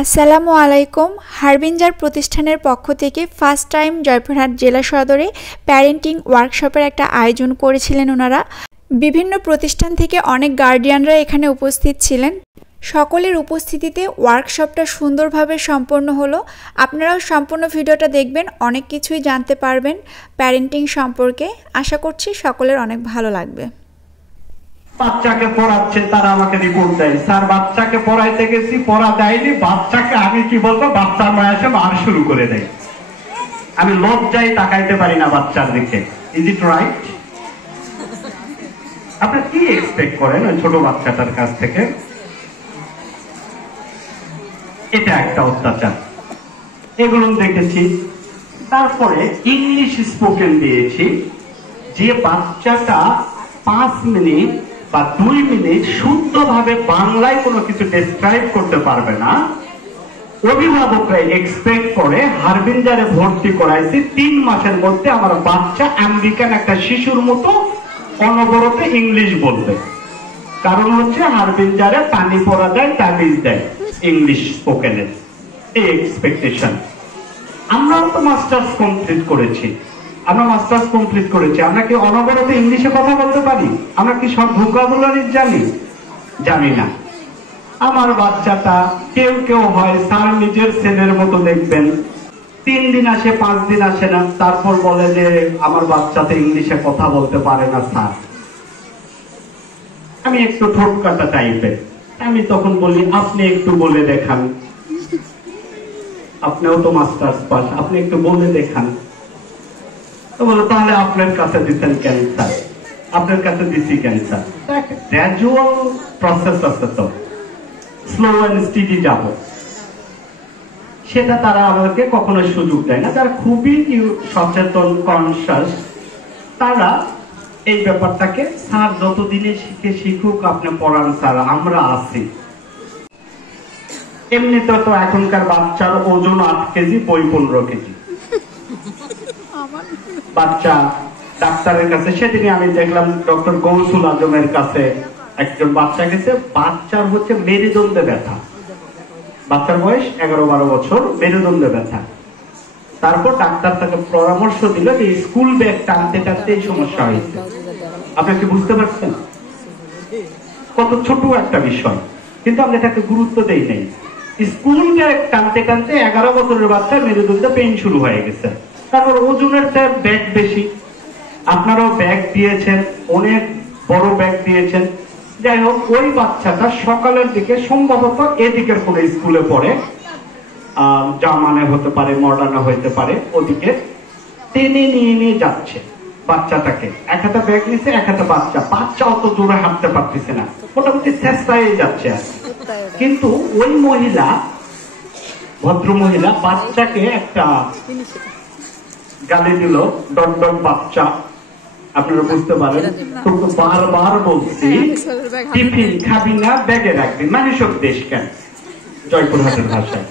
আসসালামু আলাইকুম। হারবিঞ্জার প্রতিষ্ঠানের পক্ষ থেকে ফার্স্ট টাইম জয়পুরহাট জেলা সদরে প্যারেন্টিং ওয়ার্কশপের একটা আয়োজন করেছিলেন ওনারা। বিভিন্ন প্রতিষ্ঠান থেকে অনেক গার্ডিয়ানরা এখানে উপস্থিত ছিলেন। সকলের উপস্থিতিতে ওয়ার্কশপটা সুন্দরভাবে সম্পন্ন হলো। আপনারাও সম্পূর্ণ ভিডিওটা দেখবেন, অনেক কিছুই জানতে পারবেন প্যারেন্টিং সম্পর্কে। আশা করছি সকলের অনেক ভালো লাগবে। বাচ্চাকে পড়াচ্ছে, তারা আমাকে রিপোর্ট দেয়, স্যার বাচ্চাকে পড়াইতে গেছি, পড়া দেয়নি। বাচ্চাকে আমি কি বলবো, বাচ্চার মায়ের এসে মার শুরু করে দেয়। আমি লজ্জায় তাকাইতে পারি না বাচ্চার দিকে। Is it right? আপনি কি এক্সপেক্ট করেন ওই ছোট বাচ্চাটার কাছ থেকে? এটা একটা অত্যাচার। এগুলো দেখেছি। তারপরে ইংলিশ স্পোকেন দিয়েছি, যে বাচ্চাটা 5 মিনিট বা 2 মিনিট শুদ্ধভাবে বাংলায় কোনো কিছু ডেসক্রাইব করতে পারবে না। অভিভাবকরা এক্সপেক্ট করে হারবিঞ্জারে ভর্তি করাইছি, 3 মাসের মধ্যে আমার বাচ্চা আমেরিকান একটা শিশুর মতো অনবরত ইংলিশ বলবে। কারণ হচ্ছে হারবিঞ্জারে পানি পড়া দেয়, তাবিজ দেয় ইংলিশ স্পোকেনের। এই এক্সপেকটেশন। আমরাও তো মাস্টার্স কমপ্লিট করেছি, আমরা কি অনবরত ইংলিশে কথা বলতে পারি? আমরা কি সব ভোকাবুলারি জানি না। আমার বাচ্চাটা কেউ কেউ হয় স্যার নিজের ছেলের মতো দেখবেন, 3 দিন আসে 5 দিন আসে না, তারপর বলে যে আমার বাচ্চাতে ইংলিশে কথা বলতে পারে না স্যার। আমি একটু ঠোঁট কাটা টাইপের, আমি তখন বলি আপনি একটু বলে দেখান, আপনিও তো মাস্টার্স পাস, আপনি একটু বলে দেখান। তাহলে আপনার কাছে দিচ্ছেন ক্যান্সার, আপনার কাছে দিচ্ছি ক্যান্সার। গ্র্যাজুয়াল প্রসেস আছে, তো স্লো এন্ড স্টিডি যাব, সেটা তারা আমাদেরকে কখনো সুযোগ দেয় না। যারা খুবই সচেতন কনসাস, তারা এই ব্যাপারটাকে স্যার যতদিনে শিখুক আপনি পড়ান স্যার, আমরা আছি। এমনিতে তো এখনকার বাচ্চার ওজন 8 কেজি, বই 15 কেজি। বাচ্চা ডাক্তারের কাছে, সেদিনই আমি দেখলাম ডক্টর গৌসুল আজমের কাছে একজন বাচ্চা গেছে, বাচ্চার হচ্ছে মেরুদণ্ডে ব্যথা, বাচ্চার বয়স 11-12 বছর, মেরুদণ্ডে ব্যথা। তারপর ডাক্তার তাকে পরামর্শ দিল যে স্কুল ব্যাগ টানতে টানতে এই সমস্যা হয়েছে। আপনি কি বুঝতে পারছেন? কত ছোট একটা বিষয়, কিন্তু আমরা এটাকে গুরুত্ব দেই নাই। স্কুল ব্যাগ টানতে টানতে 11 বছরের বাচ্চা মেরুদণ্ডে পেইন শুরু হয়ে গেছে, কারণ ওজনের ব্যাগ বেশি। আপনারাও ব্যাগ দিয়েছেন, অনেক বড় ব্যাগ দিয়েছেন। যাই হোক, ওই বাচ্চাটা সকালের দিকে সম্ভবত এদিকের কোন স্কুলে পড়ে, জামানে হতে পারে, মডার্নে হতে পারে, ওদিকে টেনে নিয়ে যাচ্ছে বাচ্চাটাকে। এক হাতে ব্যাগ নিচ্ছে, এক হাতে বাচ্চা অত জোরে হাঁটতে পারতেছে না, মোটামুটি চেষ্টায় যাচ্ছে। কিন্তু ওই মহিলা, ভদ্র মহিলা, বাচ্চাকে একটা গালি দিল, ডট ডট বাচ্চা। আপনারা বুঝতে পারেন, কিন্তু বারবার বলছি টিফিন খাবি না, ব্যাগে রাখবি। মানুষক দেশ কেন, জয়পুরহাটের ভাষায়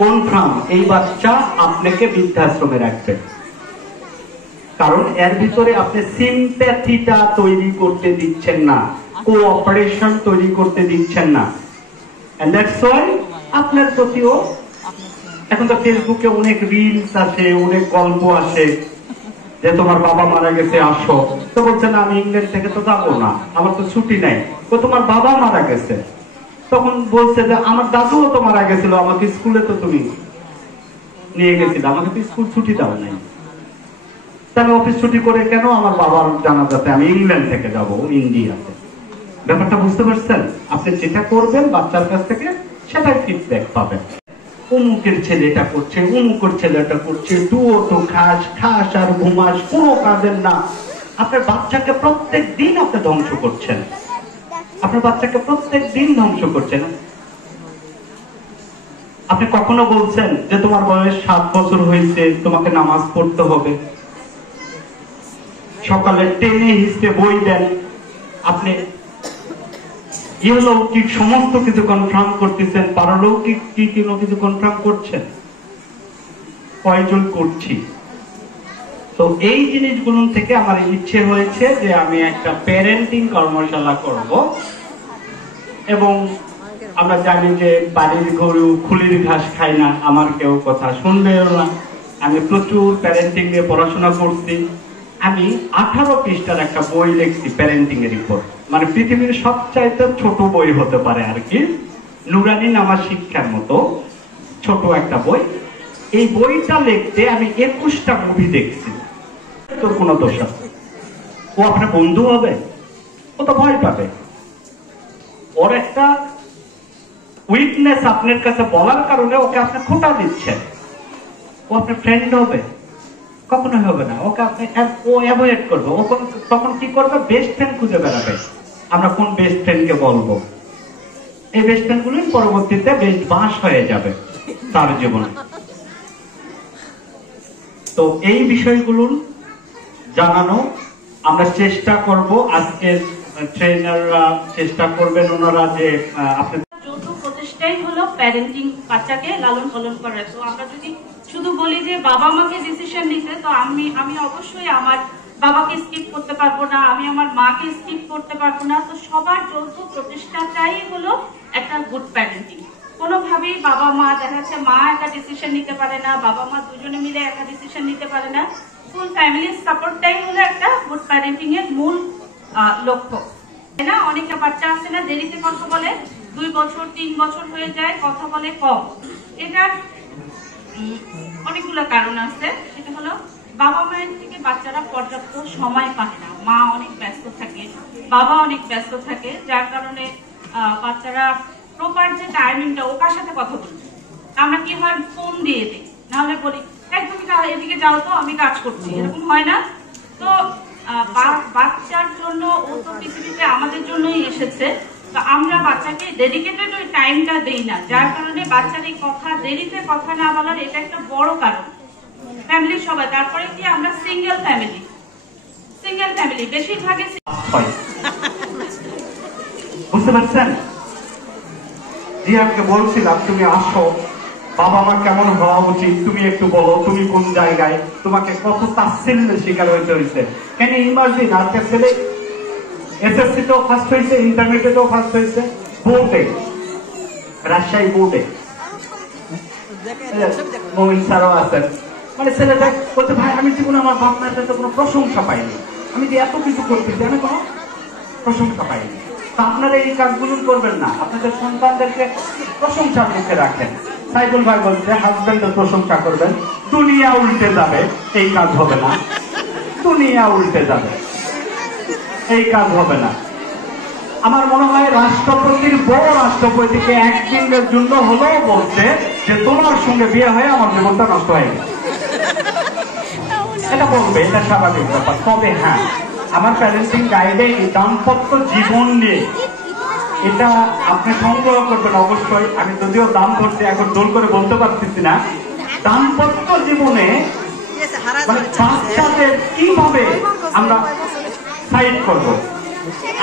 কনফার্ম এই বাচ্চা আপনাকে বৃদ্ধাশ্রমে রাখবে। কারণ এর ভিতরে আপনি সিম্প্যাথিটা তৈরি করতে দিচ্ছেন না, কোঅপারেশন তৈরি করতে দিচ্ছেন না। এন্ড দ্যাটস ওয়াই আপনার প্রতিও এখন তো ফেসবুকে অনেক রিলস আসে, অনেক গল্প আসে যে তোমার বাবা মারা গেছে, আসো। তো বলছে না, আমি ইংল্যান্ড থেকে তো যাবো না, আমার তো ছুটি নাই। তো তোমার বাবা মারা গেছে, তখন বলছে যে আমার দাদুও তো মারা গেছিল, আমাকে স্কুলে তো তুমি নিয়ে গেছিল, আমাকে তো স্কুল ছুটি দাও নাই। তাহলে অফিস ছুটি করে কেন আমার বাবার জানাজাতে আমি ইংল্যান্ড থেকে যাব ইন্ডিয়াতে? ব্যাপারটা বুঝতে পারছেন? আপনি যেটা করবেন বাচ্চার কাছ থেকে সেটাই ফিডব্যাক পাবেন। অমুকের ছেলেটা করছে, অমুকের ছেলেটা করছে, তুও তো খাস আর ঘুমাস, কোনো কাজের না। আপনার বাচ্চাকে প্রত্যেক দিন আপনি ধ্বংস করছেন, আপনার বাচ্চাকে প্রত্যেক দিন ধ্বংস করছেন। আপনি কখনো বলছেন যে তোমার বয়স 7 বছর হয়েছে, তোমাকে নামাজ পড়তে হবে? সকালে টেনে হিসেবে বই দেন, আপনি ইহলৌকিক সমস্ত কিছু কনফার্ম করতেছেন, পারলৌকিক কি কোনো কিছু কনফার্ম করছেন? কয়জন করছি? তো এই জিনিসগুলো থেকে আমার ইচ্ছে হয়েছে যে আমি একটা প্যারেন্টিং কর্মশালা করব, এবং আমরা জানি যে বাড়ির গরু খুলির ঘাস খায় না, আমার কেউ কথা শুনবেও না। আমি প্রচুর প্যারেন্টিং নিয়ে পড়াশোনা করছি। আমি 18 পৃষ্ঠার একটা বই লিখছি প্যারেন্টিং এর উপর, মানে পৃথিবীর সবচাইতে ছোট বই হতে পারে আর কি, নুরানি নামাজ শিক্ষার মতো ছোট একটা বই। এই বইটা লিখতে আমি 21টা মুভি দেখছি। তোর কোনো দোষ আছে? ও আপনার বন্ধু হবে? ও তো ভয় পাবে। ওর একটা উইকনেস আপনার কাছে বলার কারণে ওকে আপনি খোঁটা দিচ্ছেন। ও আপনার ফ্রেন্ড হবে? কখনোই হবে না। ওকে আপনি ও অ্যাভয়েড করবে। ও তখন কি করবে? বেস্ট ফ্রেন্ড খুঁজে বেড়াবে। আমরা কোন বেস্ট ফ্রেন্ডকে বলবো? এই বেস্ট ফ্রেন্ড গুলোই পরবর্তীতে বেস্ট বাস হয়ে যাবে তার জীবনে। তো এই বিষয়গুলো জানানো আমরা চেষ্টা করব। আজকের ট্রেনাররা চেষ্টা করবেন ওনারা যে আপনি যৌথ প্রচেষ্টাই হলো প্যারেন্টিং, বাচ্চাকে লালন পালন করার। তো আমরা যদি শুধু বলি যে বাবা মাকে ডিসিশন নিতে, তো আমি অবশ্যই আমার বাবাকে স্কিপ করতে পারবো না, আমি আমার মাকে স্কিপ করতে পারবো না। তো সবার যৌথ প্রচেষ্টাটাই হলো একটা গুড প্যারেন্টিং। কোনোভাবেই বাবা মা দেখা যাচ্ছে মা একা ডিসিশন নিতে পারে না, বাবা মা দুজনে মিলে একা ডিসিশন নিতে পারে না। ফুল ফ্যামিলির সাপোর্টটাই হলো একটা গুড প্যারেন্টিং এর মূল লক্ষ্য। না অনেকটা বাচ্চা আছে না দেরিতে কথা বলে, 2 বছর 3 বছর হয়ে যায়, কথা বলে কম। এটার অনেকগুলো কারণ আছে। সেটা হলো বাবা মায়ের থেকে বাচ্চারা পর্যাপ্ত সময় পায় না, মা অনেক ব্যস্ত থাকে, বাবা অনেক ব্যস্ত থাকে, যার কারণে বাচ্চারা প্রপার যে টাইমিংটা ও কার সাথে কথা বলবে, আমরা কি হয় ফোন দিয়ে দিই, নাহলে বলি তুমি এদিকে যাও তো আমি কাজ করছি, এরকম হয় না? তো বাচ্চার জন্য ও তো পৃথিবীতে আমাদের জন্যই এসেছে, তো আমরা বাচ্চাকে ডেডিকেটেড ওই টাইমটা দেই না, যার কারণে বাচ্চার এই কথা দেরিতে কথা না বলার এটা একটা বড় কারণ। ফ্যামিলির সবাই, তারপরে কি আমরা সিঙ্গেল ফ্যামিলি বেশিরভাগই বুঝতে পারছেন? জিয়াকে বলছিলাম তুমি আসো, বাবা মা কেমন হওয়া উচিত তুমি একটু বলো, তুমি কোন জায়গায়, তোমাকে কত তাচ্ছিল্যের শিকার হইতে হয়েছে। কেন ইমার্জিন আজকের ছেলে এসএসসি তেও ফার্স্ট হয়েছে, ইন্টারমিডিয়েটেও ফার্স্ট হয়েছে, বোর্ডে, রাজশাহী বোর্ডে মোমিন স্যারও আছেন। মানে ছেলেটা বলছে ভাই আমি জীবনে আমার বাপ মায়ের কাছে কোনো প্রশংসা পাইনি, আমি যে এত কিছু করতেছি আমি কোনো প্রশংসা পাইনি। তা আপনারা এই কাজগুলো করবেন না, আপনাদের সন্তানদেরকে প্রশংসার মুখে রাখেন। সাইদুল ভাই বলছে হাজবেন্ডের প্রশংসা করবেন, দুনিয়া উল্টে যাবে, এই কাজ হবে না। দুনিয়া উল্টে যাবে, এই কাজ হবে না। আমার মনে হয় রাষ্ট্রপতির বড় রাষ্ট্রপতিকে একদিনের জন্য হলেও বলছে যে তোমার সঙ্গে বিয়ে হয়ে আমার জীবনটা নষ্ট হয়ে গেছে, এটা বলবে, এটা স্বাভাবিক ব্যাপার। তবে হ্যাঁ, আমার প্যারেন্টিং গাইডে এই দাম্পত্য জীবন নিয়ে এটা আপনি সংগ্রহ করবেন অবশ্যই। আমি যদিও দাম ধরছি এখন জোর করে বলতে পারতেছি না। দাম্পত্য জীবনে মানে বাচ্চাদের কিভাবে আমরা সাইড করবো,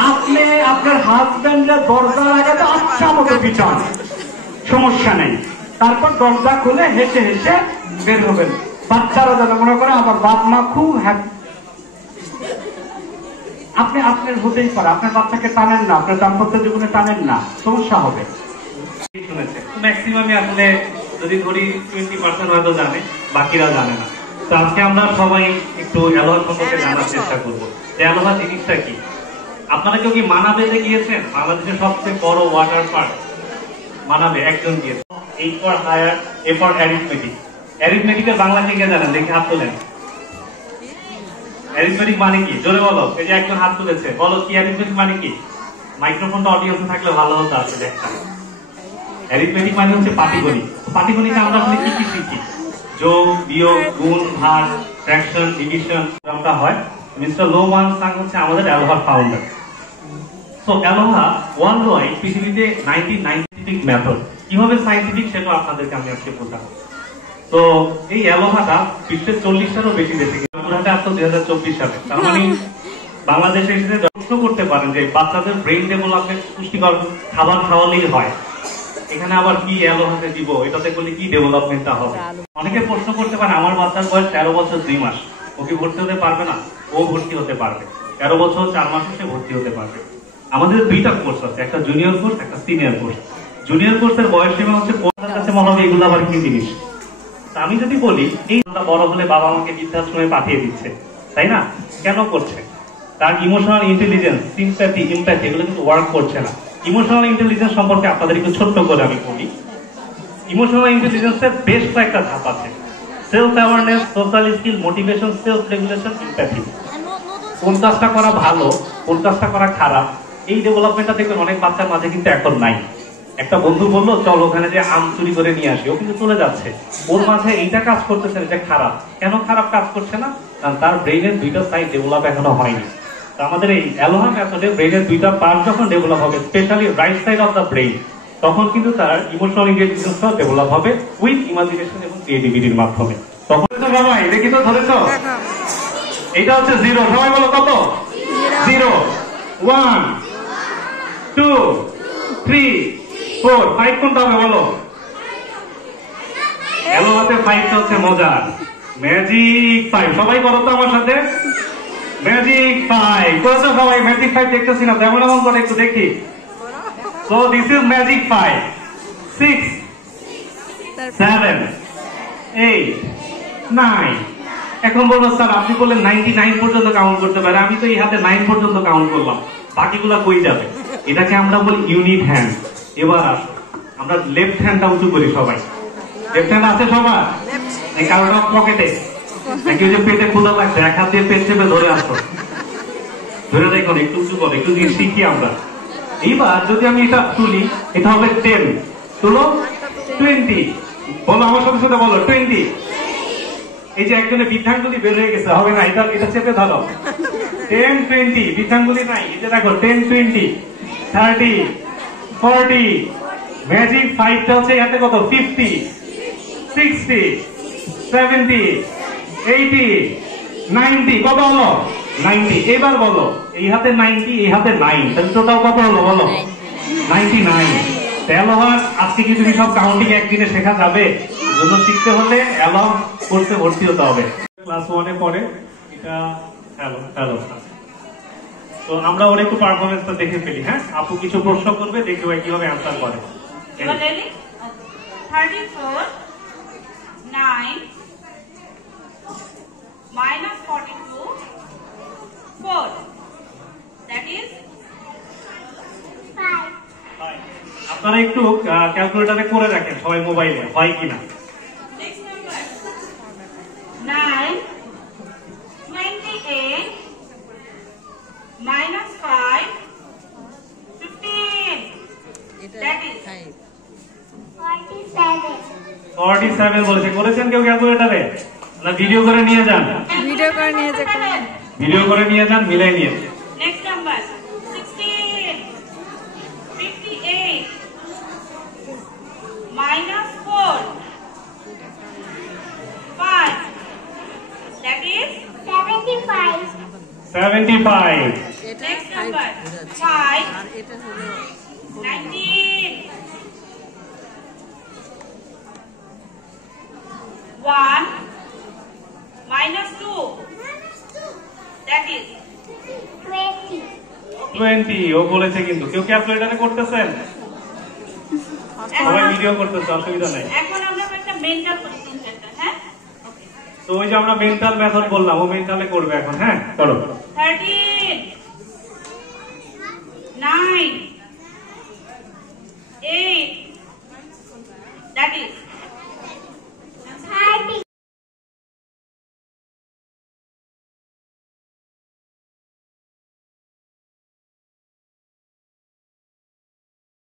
আপনি আপনার হাজবেন্ডের দরজা লাগাতে আচ্ছা মতো পিছন, সমস্যা নেই, তারপর দরজা খুলে হেসে হেসে বের হবেন। বাচ্চারা যেন মনে করে আমার বাপ মা খুব হ্যাপি। আপনি আপনার হতেই পারে, আপনার বাচ্চাকে টানেন না, আপনার দাম্পত্য জীবনে টানেন না, সমস্যা হবে। ম্যাক্সিমামই আসলে যদি ধরি 20% হয়তো জানে, বাকিরা জানে না। তো আজকে আমরা সবাই একটু অ্যালোহা সম্পর্কে জানার চেষ্টা করবো যে অ্যালোহা জিনিসটা কি। আপনারা কেউ কি মানাবেতে গিয়েছেন? বাংলাদেশের সবচেয়ে বড় ওয়াটার পার্ক মানাবে একজন গিয়েছে। এই for higher, A for arithmetic. অ্যারিথমেটিকের বাংলা কি জানেন? দেখি হাত তোলেন। অ্যারিথমেটিক মানে কি? জোরে বলো। এই যে একজন হাত তুলেছে, বলো কি অ্যারিথমেটিক মানে কি? মাইক্রোফোনটা অডিয়েন্সে থাকলে ভালো হতো আসলে একটা। অ্যারিথমেটিক মানে হচ্ছে পাটিগণিত। পাটিগণিতে আমরা আসলে কি কি শিখি? যোগ, বিয়োগ, গুণ, ভাগ, ফ্র্যাকশন, ডিভিশন আমরা হয়। মিস্টার লো মান সাং হচ্ছে আমাদের অ্যালোহার ফাউন্ডার। সো অ্যালোহা ওয়ার্ল্ড ওয়াইড পৃথিবীতে 99 মেথড। কিভাবে সায়েন্টিফিক সেটা আপনাদেরকে আমি আজকে বোঝাবো। তো এই অ্যালোহাটা বিশ্বের 40টারও বেশি দেশে পুরাটা আসতো 2024 সালে। তার মানে বাংলাদেশে এসে প্রশ্ন করতে পারেন যে বাচ্চাদের ব্রেইন ডেভেলপমেন্ট পুষ্টিকর খাবার খাওয়ালেই হয়, এখানে আবার কি অ্যালোহাতে দিব, এটাতে করলে কি ডেভেলপমেন্টটা হবে। অনেকে প্রশ্ন করতে পারে আমার বাচ্চার বয়স 13 বছর 2 মাস, ও কি ভর্তি হতে পারবে না? ও ভর্তি হতে পারবে। 13 বছর 4 মাসে সে ভর্তি হতে পারবে। আমাদের 2টা কোর্স আছে, একটা জুনিয়র কোর্স, একটা সিনিয়র কোর্স। জুনিয়র কোর্সের বয়স সীমা হচ্ছে আপনার কাছে মনে হবে এগুলো আবার কি জিনিস। আমি যদি বলি এই বড় হলে বাবা আমাকে বৃদ্ধাশ্রমে পাঠিয়ে দিচ্ছে, তাই না? কেন করছে? তার ইমোশনাল ইন্টেলিজেন্স, সিম্প্যাথি, এমপ্যাথি এগুলো কিন্তু ওয়ার্ক করছে না। ইমোশনাল ইন্টেলিজেন্স সম্পর্কে আপনাদের একটু ছোট্ট করে আমি বলি। ইমোশনাল ইন্টেলিজেন্সের বেশ কয়েকটা ধাপ আছে। Self awareness, social skill, motivation, self regulation, empathy. কোন কাজটা করা ভালো, কোন কাজটা করা খারাপ, এই ডেভেলপমেন্টটা দেখবেন অনেক বাচ্চার মাঝে কিন্তু এখন নাই। একটা বন্ধু বললো চল ওখানে যে আম চুরি করে নিয়ে আসি, ও কিন্তু চলে যাচ্ছে। ওর মাঝে এইটা কাজ করতেছে, এটা খারাপ। কেন খারাপ কাজ করছে না? কারণ তার ব্রেইনের দুইটা সাইড ডেভেলপ এখনো হয়নি। তো আমাদের এই অ্যালোহা মেথডে ব্রেইনের দুইটা পার্ট যখন ডেভেলপ হবে, specially right side of the brain, তখন কিন্তু তার ইমোশনাল ইন্টেলিজেন্সটাও ডেভেলপ হবে উইথ ইমাজিনেশন এবং ক্রিয়েটিভিটির মাধ্যমে। তখন তো বাবা দেখি তো ধরেছো, এইটা হচ্ছে 0। সবাই বলো কত? 0, 1, 2, 3, 4, 5 কোনটা হবে বলো? অ্যালোহাতে 5টা হচ্ছে মজার, ম্যাজিক 5। সবাই বলো তো আমার সাথে, ম্যাজিক 5। করেছো সবাই? ম্যাজিক 5 দেখতেছি না, তেমন এমন করে একটু দেখি। So this is magic 5, 6, 7, 8, 9। এখন বলবো স্যার আপনি বললেন 99 পর্যন্ত কাউন্ট করতে পারে, আমি তো এই হাতে 9 পর্যন্ত কাউন্ট করলাম, বাকিগুলা কই যাবে? এটাকে আমরা বলি ইউনিট হ্যান্ড। এবার আসো আমরা লেফট হ্যান্ডটা উঁচু করি সবাই। লেফট হ্যান্ড আছে সবার? এই কারোটা পকেটে নাকি ওই যে পেটে ক্ষুধা লাগছে, এক হাত দিয়ে পেট চেপে ধরে আসো, ধরে দেখুন, একটু উঁচু করো, একটু জিনিস শিখি আমরা। এইবার যদি আমি এটা তুলি, এটা হবে 10, তুলো 20, বলো আমার সাথে সাথে বলো 20। এই যে একজনের বৃদ্ধাঙ্গুলি বের হয়ে গেছে, হবে না, এটা চেপে ধরো। 10, 20, বৃদ্ধাঙ্গুলি নাই, এই যে দেখো 10, 20, 30, 40। ম্যাজিক 5টা হচ্ছে এতে কত? 50, 60, 70, 80, 90। কত হলো? 90। এবার বলো এই হাতে 90, এই হাতে 9, তাহলে টোটাল কত হলো বলো? 99। অ্যালোহার আজকে কি তুমি সব কাউন্টিং একদিনে শেখা যাবে? জন্য শিখতে হলে অ্যালং কোর্সে ভর্তি হতে হবে। ক্লাস 1-এ পড়ে এটা হ্যালো। তো আমরা ওর একটু পারফরমেন্সটা দেখে ফেলি। হ্যাঁ, আপু কিছু প্রশ্ন করবে, দেখি ওই কিভাবে অ্যান্সার করে। 34, 9, minus 42, 4. That is 5. আপনারা একটু ক্যালকুলেটরে করে রাখেন সবাই মোবাইলে, হয় কিনা। Next number 9, 28, minus 5, 15. That is 47. 47 বলেছে। করেছেন কেউ ক্যালকুলেটরে? না ভিডিও করে নিয়ে যান, ভিডিও করে নিয়ে যান, মিলাই নিয়ে। Next number 16, 58, minus 4, 5. That is 75. 75। Next number 5, 19, 1, minus 2. That is 20. 20 ও বলেছে, কিন্তু কেউ ক্যালকুলেটরে করতেছেন? সবাই ভিডিও করতেছে, অসুবিধা নাই। এখন আমরা একটা মেন্টাল কোশ্চেন সেটা, হ্যাঁ? তো ওই যে আমরা মেন্টাল মেথড বললাম, ও মেন্টালে করবে এখন। হ্যাঁ করো। 13, 9,